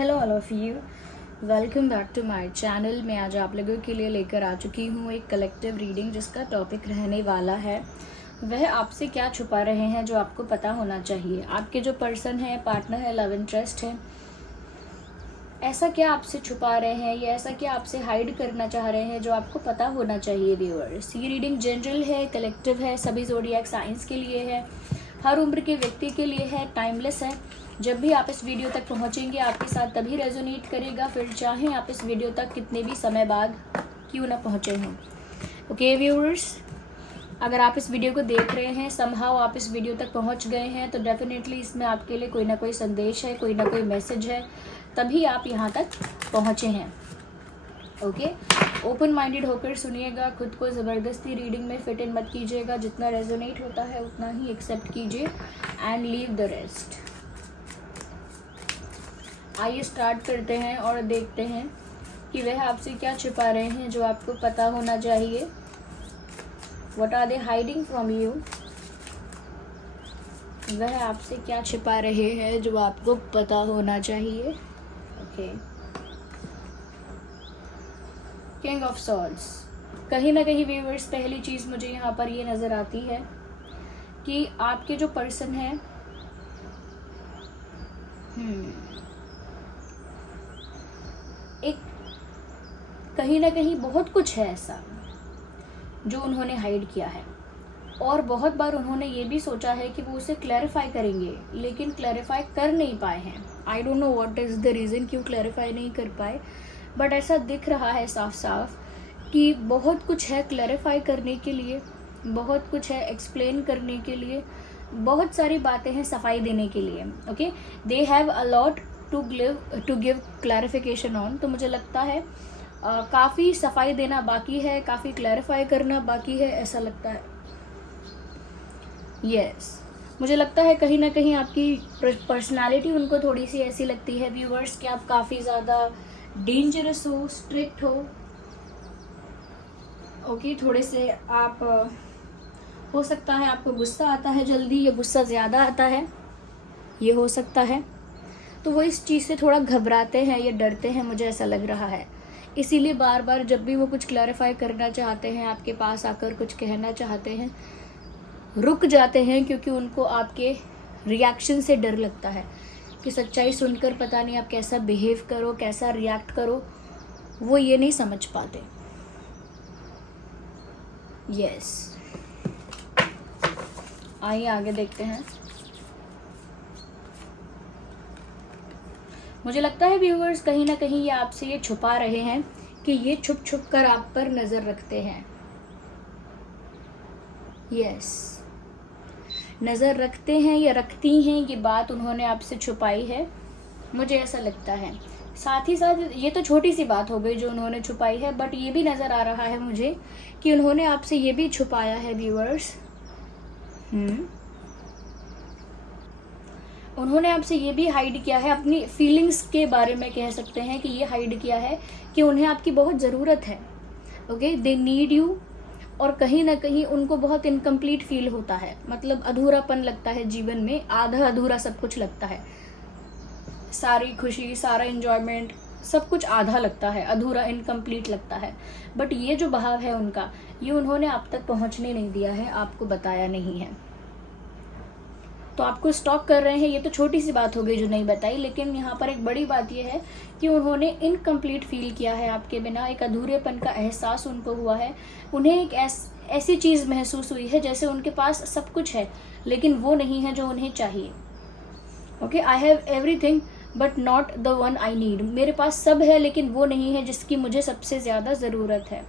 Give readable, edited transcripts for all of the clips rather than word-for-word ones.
Hello all of you, welcome back to my channel. मैं आज आप लोगों के लिए लेकर आ चुकी हूँ एक कलेक्टिव रीडिंग जिसका टॉपिक रहने वाला है वह आपसे क्या छुपा रहे हैं जो आपको पता होना चाहिए। आपके जो पर्सन है, पार्टनर है, लव इंटरेस्ट है, ऐसा क्या आपसे छुपा रहे हैं या ऐसा क्या आपसे हाइड करना चाह रहे हैं जो आपको पता होना चाहिए। व्यूअर्स, ये रीडिंग जनरल है, कलेक्टिव है, सभी ज़ोडिएक साइंस के लिए है, हर उम्र के व्यक्ति के लिए है, टाइमलेस है। जब भी आप इस वीडियो तक पहुंचेंगे आपके साथ तभी रेजोनेट करेगा, फिर चाहे आप इस वीडियो तक कितने भी समय बाद क्यों ना पहुंचे हों। ओके व्यूअर्स, अगर आप इस वीडियो को देख रहे हैं, समहाउ आप इस वीडियो तक पहुंच गए हैं, तो डेफिनेटली इसमें आपके लिए कोई ना कोई संदेश है, कोई ना कोई मैसेज है, तभी आप यहाँ तक पहुँचे हैं। ओके, ओपन माइंडेड होकर सुनिएगा, खुद को ज़बरदस्ती रीडिंग में फिट इन मत कीजिएगा। जितना रेजोनेट होता है उतना ही एक्सेप्ट कीजिए एंड लीव द रेस्ट। आइए स्टार्ट करते हैं और देखते हैं कि वह आपसे क्या छुपा रहे हैं जो आपको पता होना चाहिए। What are they hiding from you? वह आपसे क्या छिपा रहे हैं जो आपको पता होना चाहिए। Okay, king of swords. कहीं ना कहीं व्यूअर्स, पहली चीज़ मुझे यहाँ पर ये नज़र आती है कि आपके जो पर्सन है एक कहीं ना कहीं बहुत कुछ है ऐसा जो उन्होंने हाइड किया है, और बहुत बार उन्होंने ये भी सोचा है कि वो उसे क्लैरिफाई करेंगे, लेकिन क्लैरिफाई कर नहीं पाए हैं। I don't know what is the reason क्यों क्लैरिफाई नहीं कर पाए, बट ऐसा दिख रहा है साफ साफ कि बहुत कुछ है क्लैरिफाई करने के लिए, बहुत कुछ है एक्सप्लेन करने के लिए, बहुत सारी बातें हैं सफाई देने के लिए। Okay, they have a lot to give clarification on. तो मुझे लगता है काफ़ी सफाई देना बाकी है, काफ़ी क्लैरिफाई करना बाकी है, ऐसा लगता है। यस, मुझे लगता है कहीं ना कहीं आपकी पर्सनालिटी उनको थोड़ी सी ऐसी लगती है व्यूअर्स कि आप काफ़ी ज़्यादा डेंजरस हो, स्ट्रिक्ट हो। ओके, थोड़े से आप हो सकता है आपको गुस्सा आता है जल्दी, या गुस्सा ज़्यादा आता है, ये हो सकता है। तो वो इस चीज़ से थोड़ा घबराते हैं या डरते हैं, मुझे ऐसा लग रहा है। इसीलिए बार बार जब भी वो कुछ क्लैरिफाई करना चाहते हैं, आपके पास आकर कुछ कहना चाहते हैं, रुक जाते हैं, क्योंकि उनको आपके रिएक्शन से डर लगता है कि सच्चाई सुनकर पता नहीं आप कैसा बिहेव करो, कैसा रिएक्ट करो, वो ये नहीं समझ पाते। यस, आइए आगे देखते हैं। मुझे लगता है व्यूअर्स, कहीं ना कहीं ये आपसे ये छुपा रहे हैं कि ये छुप छुप कर आप पर नज़र रखते हैं। यस, नज़र रखते हैं या रखती हैं, ये बात उन्होंने आपसे छुपाई है, मुझे ऐसा लगता है। साथ ही साथ ये तो छोटी सी बात हो गई जो उन्होंने छुपाई है, बट ये भी नज़र आ रहा है मुझे कि उन्होंने आपसे ये भी छुपाया है व्यूअर्स। उन्होंने आपसे ये भी हाइड किया है, अपनी फीलिंग्स के बारे में कह सकते हैं कि ये हाइड किया है कि उन्हें आपकी बहुत ज़रूरत है। ओके, दे नीड यू, और कहीं ना कहीं उनको बहुत इनकम्प्लीट फील होता है, मतलब अधूरापन लगता है जीवन में, आधा अधूरा सब कुछ लगता है। सारी खुशी, सारा एंजॉयमेंट, सब कुछ आधा लगता है, अधूरा, इनकम्प्लीट लगता है। बट ये जो बहाव है उनका, ये उन्होंने आप तक पहुंचने नहीं दिया है, आपको बताया नहीं है, तो आपको स्टॉप कर रहे हैं। ये तो छोटी सी बात हो गई जो नहीं बताई, लेकिन यहाँ पर एक बड़ी बात ये है कि उन्होंने इनकम्प्लीट फील किया है आपके बिना, एक अधूरेपन का एहसास उनको हुआ है। उन्हें एक ऐसी चीज़ महसूस हुई है जैसे उनके पास सब कुछ है लेकिन वो नहीं है जो उन्हें चाहिए। Okay, I have everything but not the one I need. मेरे पास सब है लेकिन वो नहीं है जिसकी मुझे सबसे ज़्यादा ज़रूरत है।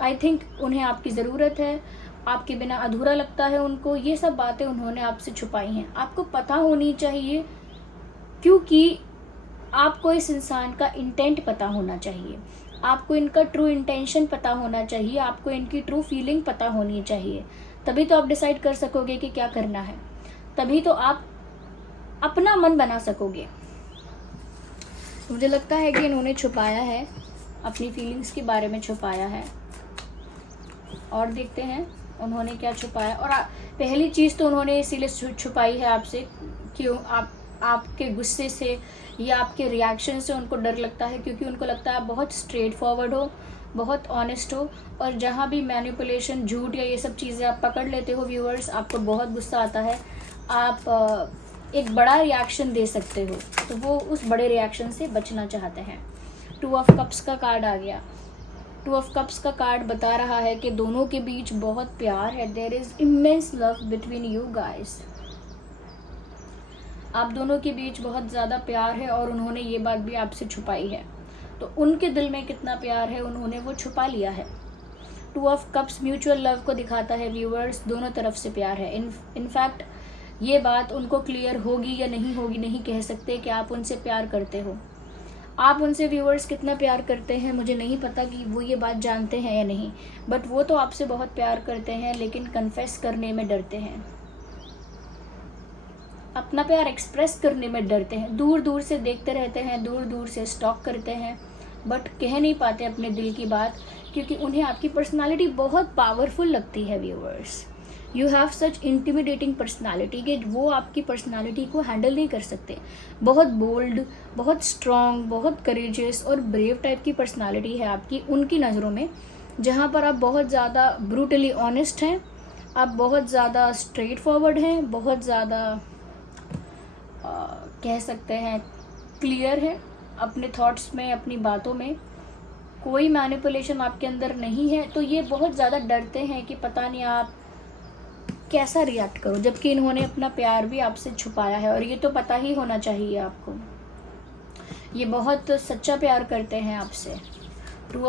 आई थिंक उन्हें आपकी ज़रूरत है, आपके बिना अधूरा लगता है उनको। ये सब बातें उन्होंने आपसे छुपाई हैं, आपको पता होनी चाहिए, क्योंकि आपको इस इंसान का इंटेंट पता होना चाहिए, आपको इनका ट्रू इंटेंशन पता होना चाहिए, आपको इनकी ट्रू फीलिंग पता होनी चाहिए। तभी तो आप डिसाइड कर सकोगे कि क्या करना है, तभी तो आप अपना मन बना सकोगे। मुझे लगता है कि इन्होंने छुपाया है, अपनी फीलिंग्स के बारे में छुपाया है, और देखते हैं उन्होंने क्या छुपाया। और पहली चीज़ तो उन्होंने इसीलिए छुपाई है आपसे, क्यों आपके गुस्से से या आपके रिएक्शन से उनको डर लगता है, क्योंकि उनको लगता है आप बहुत स्ट्रेट फॉरवर्ड हो, बहुत ऑनेस्ट हो, और जहाँ भी मैनिपुलेशन, झूठ या ये सब चीज़ें आप पकड़ लेते हो व्यूअर्स, आपको बहुत गुस्सा आता है, आप एक बड़ा रिएक्शन दे सकते हो, तो वो उस बड़े रिएक्शन से बचना चाहते हैं। 2 ऑफ कप्स का कार्ड आ गया। 2 ऑफ कप्स का कार्ड बता रहा है कि दोनों के बीच बहुत प्यार है। There is immense love between you guys. आप दोनों के बीच बहुत ज़्यादा प्यार है और उन्होंने ये बात भी आपसे छुपाई है। तो उनके दिल में कितना प्यार है उन्होंने वो छुपा लिया है। 2 ऑफ कप्स म्यूचुअल लव को दिखाता है व्यूअर्स, दोनों तरफ से प्यार है। इनफैक्ट ये बात उनको क्लियर होगी या नहीं होगी नहीं कह सकते कि आप उनसे प्यार करते हो। आप उनसे व्यूअर्स कितना प्यार करते हैं मुझे नहीं पता कि वो ये बात जानते हैं या नहीं, बट वो तो आपसे बहुत प्यार करते हैं, लेकिन कन्फेस करने में डरते हैं, अपना प्यार एक्सप्रेस करने में डरते हैं। दूर दूर से देखते रहते हैं, दूर दूर से स्टॉक करते हैं, बट कह नहीं पाते अपने दिल की बात, क्योंकि उन्हें आपकी पर्सनालिटी बहुत पावरफुल लगती है viewers. You have such intimidating personality कि वो आपकी पर्सनालिटी को हैंडल नहीं कर सकते। बहुत बोल्ड, बहुत स्ट्रॉन्ग, बहुत करेजियस और ब्रेव टाइप की पर्सनालिटी है आपकी उनकी नज़रों में, जहाँ पर आप बहुत ज़्यादा ब्रूटली ऑनेस्ट हैं, आप बहुत ज़्यादा स्ट्रेट फॉरवर्ड हैं, बहुत ज़्यादा कह सकते हैं क्लियर है अपने थॉट्स में, अपनी बातों में। कोई मैनिपुलेशन आपके अंदर नहीं है, तो ये बहुत ज़्यादा डरते हैं कि पता नहीं आप कैसा रिएक्ट करो, जबकि इन्होंने अपना प्यार भी आपसे छुपाया है और ये तो पता ही होना चाहिए आपको। ये बहुत सच्चा प्यार करते हैं आपसे। 2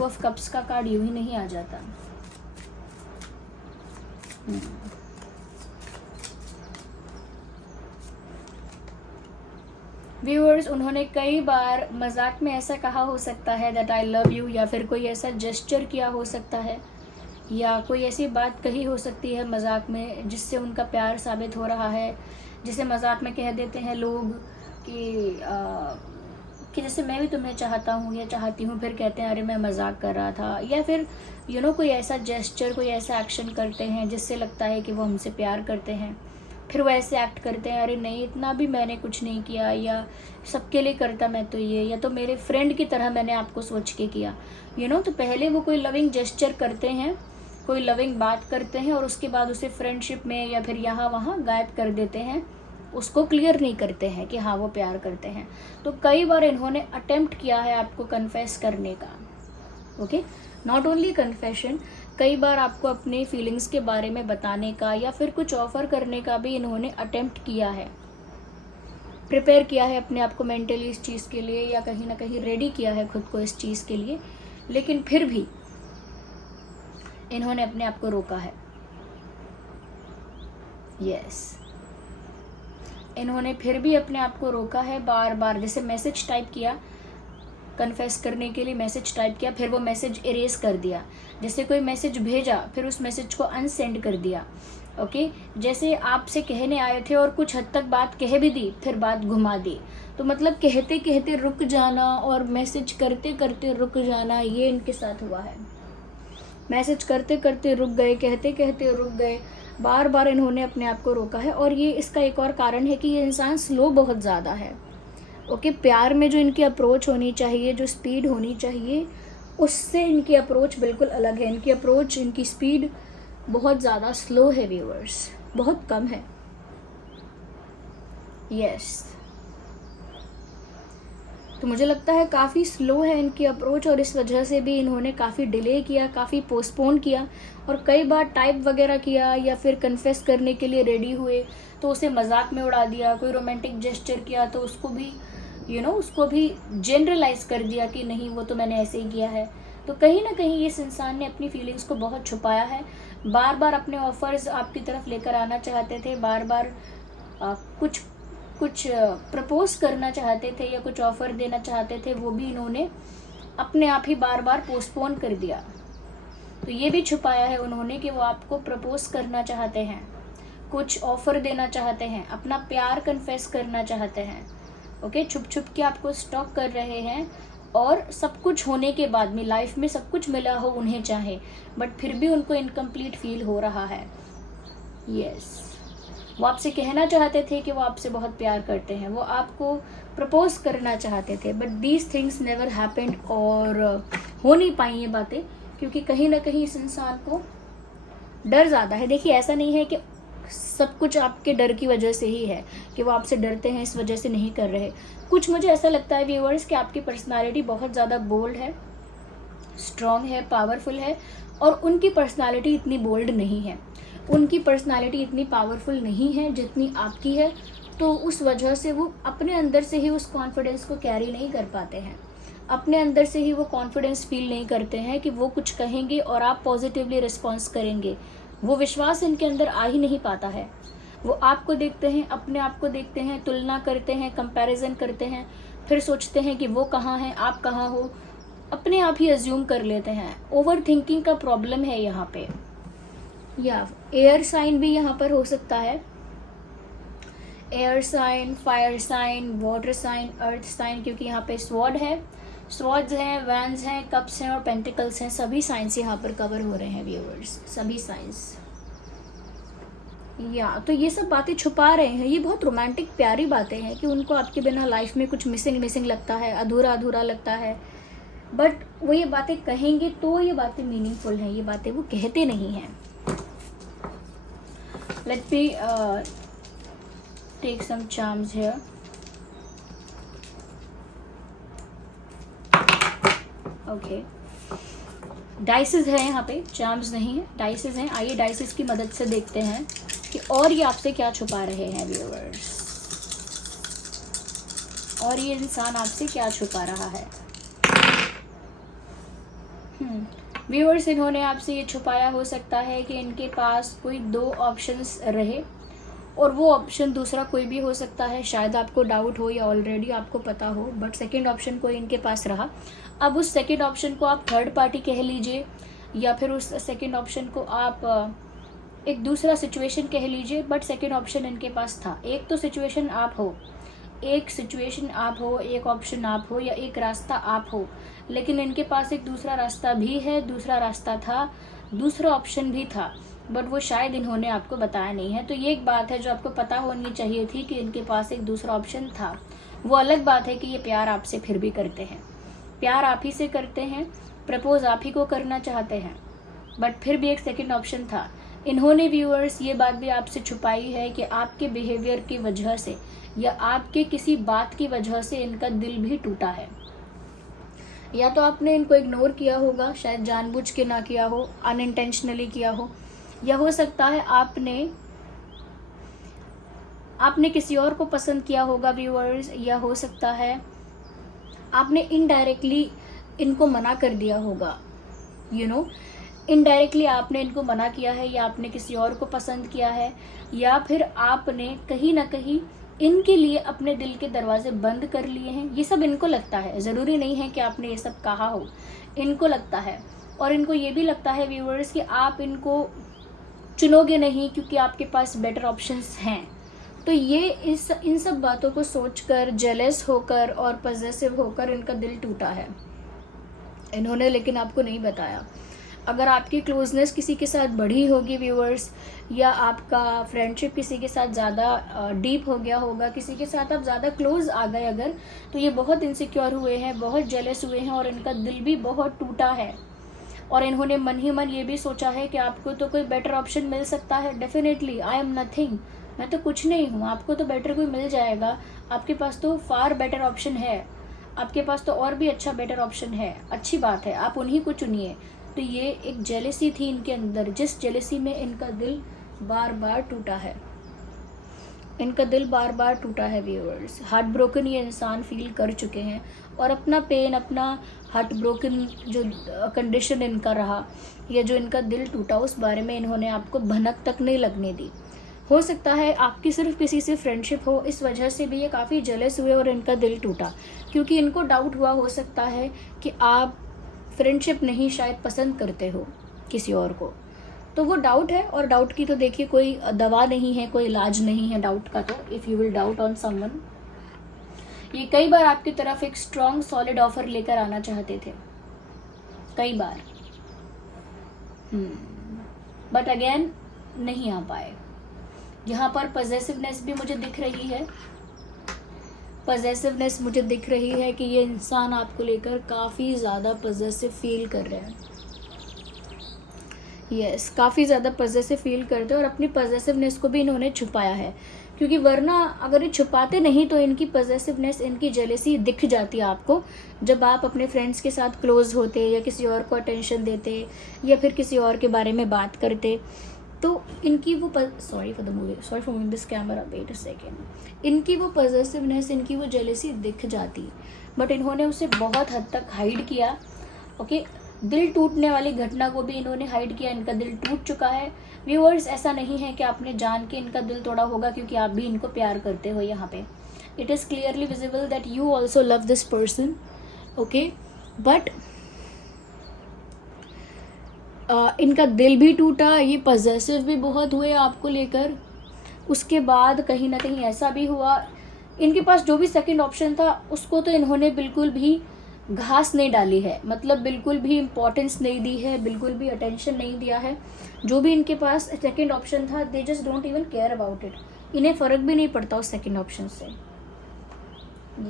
ऑफ कप्स का कार्ड यूं ही नहीं आ जाता। व्यूअर्स, उन्होंने कई बार मजाक में ऐसा कहा हो सकता है दैट आई लव यू, या फिर कोई ऐसा जेस्चर किया हो सकता है, या कोई ऐसी बात कही हो सकती है मजाक में जिससे उनका प्यार साबित हो रहा है, जिसे मजाक में कह देते हैं लोग कि जैसे मैं भी तुम्हें चाहता हूँ या चाहती हूँ, फिर कहते हैं अरे मैं मजाक कर रहा था, या फिर कोई ऐसा जेस्चर, कोई ऐसा एक्शन करते हैं जिससे लगता है कि वो हमसे प्यार करते हैं, फिर वो ऐसे एक्ट करते हैं अरे नहीं इतना भी मैंने कुछ नहीं किया, या सबके लिए करता मैं तो ये, या तो मेरे फ्रेंड की तरह मैंने आपको सोच के किया। तो पहले वो कोई लविंग जेस्चर करते हैं, कोई लविंग बात करते हैं, और उसके बाद उसे फ्रेंडशिप में या फिर यहाँ वहाँ गायब कर देते हैं, उसको क्लियर नहीं करते हैं कि हाँ वो प्यार करते हैं। तो कई बार इन्होंने अटेम्प्ट किया है आपको कन्फेस करने का। ओके, नॉट ओनली कन्फेशन, कई बार आपको अपने फीलिंग्स के बारे में बताने का या फिर कुछ ऑफर करने का भी इन्होंने अटेम्प्ट किया है, प्रिपेयर किया है अपने आप को मेंटली इस चीज़ के लिए, या कहीं ना कहीं रेडी किया है खुद को इस चीज़ के लिए, लेकिन फिर भी इन्होंने अपने आप को रोका है। यस, इन्होंने फिर भी अपने आप को रोका है बार बार। जैसे मैसेज टाइप किया, कन्फेस करने के लिए मैसेज टाइप किया, फिर वो मैसेज इरेज कर दिया। जैसे कोई मैसेज भेजा, फिर उस मैसेज को अनसेंड कर दिया। ओके, जैसे आपसे कहने आए थे और कुछ हद तक बात कह भी दी, फिर बात घुमा दी। तो मतलब कहते कहते रुक जाना और मैसेज करते करते रुक जाना, ये इनके साथ हुआ है। मैसेज करते करते रुक गए, कहते कहते रुक गए, बार बार इन्होंने अपने आप को रोका है। और ये इसका एक और कारण है कि ये इंसान स्लो बहुत ज़्यादा है। ओके, प्यार में जो इनकी अप्रोच होनी चाहिए, जो स्पीड होनी चाहिए, उससे इनकी अप्रोच बिल्कुल अलग है। इनकी अप्रोच, इनकी स्पीड बहुत ज़्यादा स्लो है व्यूअर्स, बहुत कम है। यस, तो मुझे लगता है काफ़ी स्लो है इनकी अप्रोच, और इस वजह से भी इन्होंने काफ़ी डिले किया, काफ़ी पोस्टपोन किया, और कई बार टाइप वगैरह किया या फिर कन्फेस करने के लिए रेडी हुए तो उसे मजाक में उड़ा दिया। कोई रोमांटिक जेस्चर किया तो उसको भी उसको भी जनरलाइज कर दिया कि नहीं वो तो मैंने ऐसे ही किया है। तो कहीं ना कहीं इस इंसान ने अपनी फीलिंग्स को बहुत छुपाया है। बार बार अपने ऑफर्स आपकी तरफ लेकर आना चाहते थे, बार बार कुछ प्रपोज करना चाहते थे या कुछ ऑफर देना चाहते थे, वो भी इन्होंने अपने आप ही बार बार पोस्टपोन कर दिया। तो ये भी छुपाया है उन्होंने कि वो आपको प्रपोज करना चाहते हैं, कुछ ऑफर देना चाहते हैं, अपना प्यार कन्फेस करना चाहते हैं। ओके, छुप छुप के आपको स्टॉक कर रहे हैं, और सब कुछ होने के बाद में, लाइफ में सब कुछ मिला हो उन्हें चाहे, बट फिर भी उनको इनकम्प्लीट फील हो रहा है। यस, वो आपसे कहना चाहते थे कि वो आपसे बहुत प्यार करते हैं, वो आपको प्रपोज करना चाहते थे, but these things never happened, और हो नहीं पाई ये बातें, क्योंकि कहीं ना कहीं इस इंसान को डर ज़्यादा है। देखिए, ऐसा नहीं है कि सब कुछ आपके डर की वजह से ही है, कि वो आपसे डरते हैं इस वजह से नहीं कर रहे। कुछ मुझे ऐसा लगता है व्यूअर्स कि आपकी पर्सनालिटी बहुत ज़्यादा बोल्ड है, स्ट्रॉन्ग है, पावरफुल है, और उनकी पर्सनालिटी इतनी बोल्ड नहीं है, उनकी पर्सनालिटी इतनी पावरफुल नहीं है जितनी आपकी है। तो उस वजह से वो अपने अंदर से ही उस कॉन्फिडेंस को कैरी नहीं कर पाते हैं, अपने अंदर से ही वो कॉन्फिडेंस फील नहीं करते हैं कि वो कुछ कहेंगे और आप पॉजिटिवली रिस्पॉन्स करेंगे। वो विश्वास इनके अंदर आ ही नहीं पाता है। वो आपको देखते हैं, अपने आप को देखते हैं, तुलना करते हैं, कंपैरिजन करते हैं, फिर सोचते हैं कि वो कहाँ हैं, आप कहाँ हो, अपने आप ही अज्यूम कर लेते हैं। ओवर थिंकिंग का प्रॉब्लम है यहाँ पे। या एयर साइन भी यहाँ पर हो सकता है, air sign, fire sign, water sign, earth sign, क्योंकि यहाँ पे स्वॉर्ड है, स्वॉर्ड्स हैं, वैंड्स हैं, कप्स हैं और पेंटिकल्स हैं। सभी साइंस यहाँ पर कवर हो रहे हैं व्यूअर्स, सभी साइंस। या तो ये सब बातें छुपा रहे हैं। ये बहुत रोमांटिक प्यारी बातें हैं कि उनको आपके बिना लाइफ में कुछ मिसिंग लगता है, अधूरा अधूरा लगता है, बट वो ये बातें कहेंगे तो ये बातें मीनिंगफुल हैं, ये बातें वो कहते नहीं हैं। Let me take some charms here. Okay, dices है यहाँ पे, चार्म्स नहीं है, डाइसेस हैं। आइए डाइसेस की मदद से देखते हैं कि और ये आपसे क्या छुपा रहे हैं व्यूअर्स, और ये इंसान आपसे क्या छुपा रहा है। व्यूअर्स, इन्होंने आपसे ये छुपाया हो सकता है कि इनके पास कोई दो ऑप्शंस रहे, और वो ऑप्शन दूसरा कोई भी हो सकता है। शायद आपको डाउट हो या ऑलरेडी आपको पता हो, बट सेकंड ऑप्शन कोई इनके पास रहा। अब उस सेकंड ऑप्शन को आप थर्ड पार्टी कह लीजिए, या फिर उस सेकंड ऑप्शन को आप एक दूसरा सिचुएशन कह लीजिए, बट सेकंड ऑप्शन इनके पास था। एक तो सिचुएशन आप हो, एक सिचुएशन आप हो, एक ऑप्शन आप हो, या एक रास्ता आप हो, लेकिन इनके पास एक दूसरा रास्ता भी है, दूसरा रास्ता था, दूसरा ऑप्शन भी था, बट वो शायद इन्होंने आपको बताया नहीं है। तो ये एक बात है जो आपको पता होनी चाहिए थी कि इनके पास एक दूसरा ऑप्शन था। वो अलग बात है कि ये प्यार आपसे फिर भी करते हैं, प्यार आप ही से करते हैं, प्रपोज आप ही को करना चाहते हैं, बट फिर भी एक सेकंड ऑप्शन था। इन्होंने व्यूअर्स ये बात भी आपसे छुपाई है कि आपके बिहेवियर की वजह से या आपके किसी बात की वजह से इनका दिल भी टूटा है। या तो आपने इनको इग्नोर किया होगा, शायद जानबूझ के ना किया हो, अनइंटेंशनली किया हो, या हो सकता है आपने किसी और को पसंद किया होगा व्यूअर्स, या हो सकता है आपने इनडायरेक्टली इनको मना कर दिया होगा। इनडायरेक्टली आपने इनको मना किया है, या आपने किसी और को पसंद किया है, या फिर आपने कहीं ना कहीं इनके लिए अपने दिल के दरवाजे बंद कर लिए हैं। ये सब इनको लगता है, ज़रूरी नहीं है कि आपने ये सब कहा हो, इनको लगता है। और इनको ये भी लगता है व्यूअर्स कि आप इनको चुनोगे नहीं क्योंकि आपके पास बेटर ऑप्शंस हैं। तो ये इन सब बातों को सोचकर, जेलस होकर और पॉजेसिव होकर इनका दिल टूटा है इन्होंने, लेकिन आपको नहीं बताया। अगर आपकी क्लोजनेस किसी के साथ बढ़ी होगी व्यूअर्स, या आपका फ्रेंडशिप किसी के साथ ज़्यादा डीप हो गया होगा, किसी के साथ आप ज़्यादा क्लोज आ गए अगर, तो ये बहुत इनसिक्योर हुए हैं, बहुत जेलस हुए हैं, और इनका दिल भी बहुत टूटा है। और इन्होंने मन ही मन ये भी सोचा है कि आपको तो कोई बेटर ऑप्शन मिल सकता है। डेफिनेटली, आई एम नथिंग, मैं तो कुछ नहीं हूँ, आपको तो बेटर कोई मिल जाएगा, आपके पास तो फार बेटर ऑप्शन है, आपके पास तो और भी अच्छा बेटर ऑप्शन है। अच्छी बात है, आप उन्हीं को चुनिए। तो ये एक जेलसी थी इनके अंदर, जिस जेलसी में इनका दिल बार बार टूटा है, इनका दिल बार बार टूटा है व्यूअर्स। हार्ट ब्रोकन ये इंसान फील कर चुके हैं, और अपना पेन, अपना हार्ट ब्रोकन जो कंडीशन इनका रहा, या जो इनका दिल टूटा, उस बारे में इन्होंने आपको भनक तक नहीं लगने दी। हो सकता है आपकी सिर्फ किसी से फ्रेंडशिप हो, इस वजह से भी ये काफ़ी जेलस हुए और इनका दिल टूटा, क्योंकि इनको डाउट हुआ हो सकता है कि आप फ्रेंडशिप नहीं शायद पसंद करते हो किसी और को। तो वो डाउट है, और डाउट की तो देखिए कोई दवा नहीं है, कोई इलाज नहीं है डाउट का। तो if you will doubt on someone, ये कई बार आपकी तरफ एक स्ट्रॉन्ग सॉलिड ऑफर लेकर आना चाहते थे, कई बार, बट अगेन नहीं आ पाए। यहाँ पर पजेसिवनेस भी मुझे दिख रही है, पजेसिवनेस मुझे दिख रही है कि ये इंसान आपको लेकर काफ़ी ज़्यादा पजेसिव फील कर रहे हैं। यस, काफ़ी ज़्यादा पजेसिव फील करते हैं और अपनी पजेसिवनेस को भी इन्होंने छुपाया है, क्योंकि वरना अगर ये छुपाते नहीं तो इनकी पजेसिवनेस, इनकी जेलेसी दिख जाती है आपको जब आप अपने फ्रेंड्स के साथ क्लोज होते या किसी और को अटेंशन देते या फिर किसी और के बारे में बात करते, तो इनकी वो sorry for moving this camera, wait a second, इनकी वो पजेसिवनेस, इनकी वो जेलेसी दिख जाती, बट इन्होंने उसे बहुत हद तक हाइड किया। ओके, दिल टूटने वाली घटना को भी इन्होंने हाइड किया, इनका दिल टूट चुका है। व्यूअर्स, ऐसा नहीं है कि आपने जान के इनका दिल तोड़ा होगा क्योंकि आप भी इनको प्यार करते हो। यहाँ पे it is clearly visible that you also love this person, okay, but इनका दिल भी टूटा, ये पजेसिव भी बहुत हुए आपको लेकर। उसके बाद कहीं ना कहीं ऐसा भी हुआ, इनके पास जो भी सेकंड ऑप्शन था उसको तो इन्होंने बिल्कुल भी घास नहीं डाली है, मतलब बिल्कुल भी इम्पोर्टेंस नहीं दी है, बिल्कुल भी अटेंशन नहीं दिया है। जो भी इनके पास सेकंड ऑप्शन था, they just don't even care about it, इन्हें फ़र्क भी नहीं पड़ता उस सेकंड ऑप्शन से।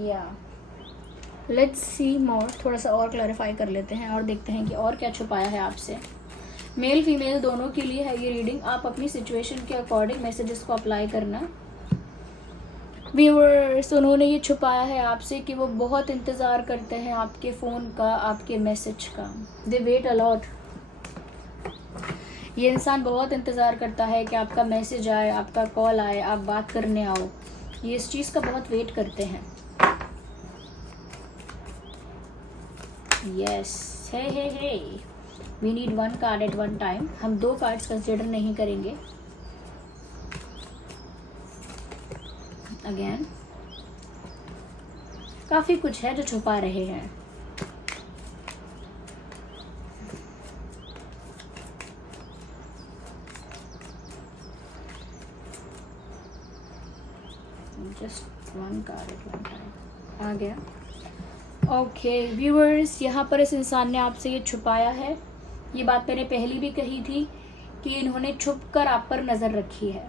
या लेट्स सी मोर, थोड़ा सा और क्लैरिफाई कर लेते हैं और देखते हैं कि और क्या छुपाया है आपसे। मेल फीमेल दोनों के लिए है ये रीडिंग, आप अपनी सिचुएशन के अकॉर्डिंग मैसेजेस को अप्लाई करना। व्यूअर्स, उन्होंने ये छुपाया है आपसे कि वो बहुत इंतज़ार करते हैं आपके फ़ोन का, आपके मैसेज का। दे वेट अलॉट, ये इंसान बहुत इंतज़ार करता है कि आपका मैसेज आए, आपका कॉल आए, आप बात करने आओ, ये इस चीज़ का बहुत वेट करते हैं। Yes, hey we need one card at one time, हम 2 कार्ड्स कंसिडर नहीं करेंगे। अगेन काफ़ी कुछ है जो छुपा रहे हैं। Just one card at one time आ गया। ओके व्यूअर्स, यहाँ पर इस इंसान ने आपसे ये छुपाया है। ये बात मैंने पहले भी कही थी कि इन्होंने छुपकर आप पर नज़र रखी है,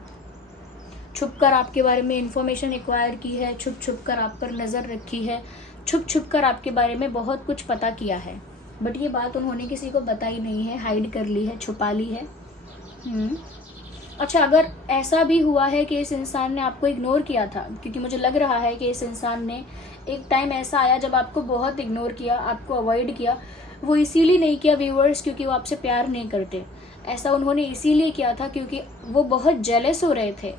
छुपकर आपके बारे में इंफॉर्मेशन एक्वायर की है, छुप कर आप पर नज़र रखी है, छुप कर आपके बारे में बहुत कुछ पता किया है, बट ये बात उन्होंने किसी को बताई नहीं है, हाइड कर ली है, छुपा ली है। अच्छा, अगर ऐसा भी हुआ है कि इस इंसान ने आपको इग्नोर किया था, क्योंकि मुझे लग रहा है कि इस इंसान ने एक टाइम ऐसा आया जब आपको बहुत इग्नोर किया, आपको अवॉइड किया। वो इसीलिए नहीं किया व्यूअर्स क्योंकि वो आपसे प्यार नहीं करते, ऐसा उन्होंने इसीलिए किया था क्योंकि वो बहुत जेलस हो रहे थे,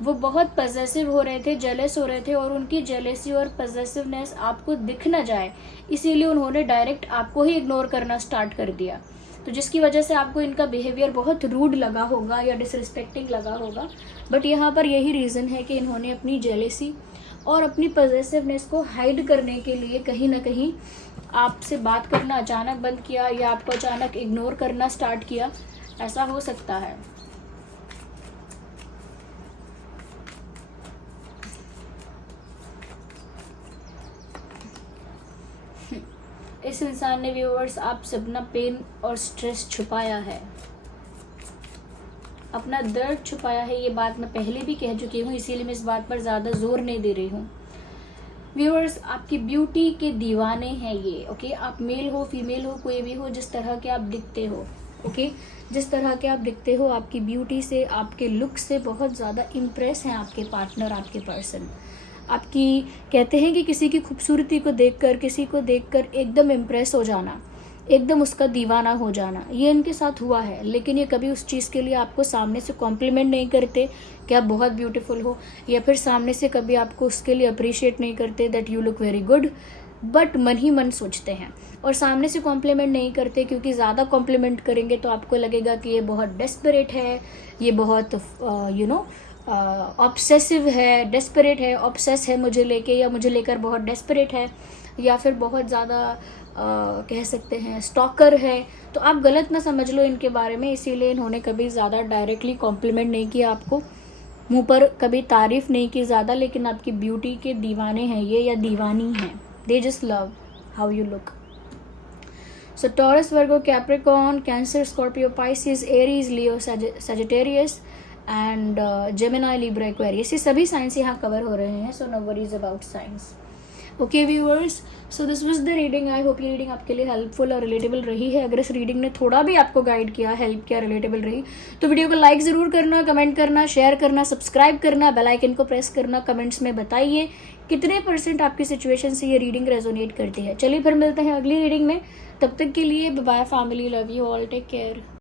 वो बहुत पजेसिव हो रहे थे, जेलस हो रहे थे, और उनकी जेलसी और पजेसिवनेस आपको दिख ना जाए, इसीलिए उन्होंने डायरेक्ट आपको ही इग्नोर करना स्टार्ट कर दिया। तो जिसकी वजह से आपको इनका बिहेवियर बहुत रूड लगा होगा या डिसरिस्पेक्टिंग लगा होगा, बट यहाँ पर यही रीज़न है कि इन्होंने अपनी जेलसी और अपनी पजेसिवनेस को हाइड करने के लिए कहीं ना कहीं आपसे बात करना अचानक बंद किया या आपको अचानक इग्नोर करना स्टार्ट किया, ऐसा हो सकता है। इस इंसान ने व्यूअर्स आपसे अपना पेन और स्ट्रेस छुपाया है, अपना दर्द छुपाया है। ये बात मैं पहले भी कह चुकी हूँ, इसीलिए मैं इस बात पर ज़्यादा जोर नहीं दे रही हूँ। व्यूअर्स, आपकी ब्यूटी के दीवाने हैं ये, ओके। आप मेल हो फीमेल हो, कोई भी हो, जिस तरह के आप दिखते हो, ओके, जिस तरह के आप दिखते हो, आपकी ब्यूटी से, आपके लुक से बहुत ज़्यादा इम्प्रेस हैं आपके पार्टनर, आपके पर्सन। आपकी कहते हैं कि किसी की खूबसूरती को देखकर, किसी को देखकर एकदम इम्प्रेस हो जाना, एकदम उसका दीवाना हो जाना, ये इनके साथ हुआ है। लेकिन ये कभी उस चीज़ के लिए आपको सामने से कॉम्प्लीमेंट नहीं करते कि आप बहुत ब्यूटीफुल हो, या फिर सामने से कभी आपको उसके लिए अप्रिशिएट नहीं करते that you look very good, but मन ही मन सोचते हैं। और सामने से कॉम्प्लीमेंट नहीं करते क्योंकि ज़्यादा कॉम्प्लीमेंट करेंगे तो आपको लगेगा कि ये बहुत डेस्परेट है, ये बहुत ऑब्सेसिव है, डेस्परेट है, ऑब्सेस है मुझे लेके, या मुझे लेकर बहुत डेस्परेट है, या फिर बहुत ज़्यादा कह सकते हैं स्टॉकर है। तो आप गलत ना समझ लो इनके बारे में, इसीलिए इन्होंने कभी ज़्यादा डायरेक्टली कॉम्प्लीमेंट नहीं किया आपको, मुंह पर कभी तारीफ़ नहीं की ज़्यादा, लेकिन आपकी ब्यूटी के दीवाने हैं ये, या दीवानी हैं। They just love how you look. So Taurus, Virgo, Capricorn, Cancer, Scorpio, Pisces, Aries, Leo, Sagittarius and Gemini, Libra, Aquarius, ये सभी साइंस यहाँ कवर हो रहे हैं. So no worries about signs. Okay viewers, so this was the reading. I hope ये reading आपके लिए helpful और रिलेटेबल रही है. अगर इस रीडिंग ने थोड़ा भी आपको गाइड किया, हेल्प किया, रिलेटेबल रही, तो वीडियो को लाइक ज़रूर करना, कमेंट करना, शेयर करना, सब्सक्राइब करना, बेल आइकन को प्रेस करना. कमेंट्स में बताइए कितने % आपकी सिचुएशन से ये रीडिंग रेजोनेट करती है. चलिए फिर मिलते हैं अगली रीडिंग में. तब तक के लिए bye bye family, love you all, take care.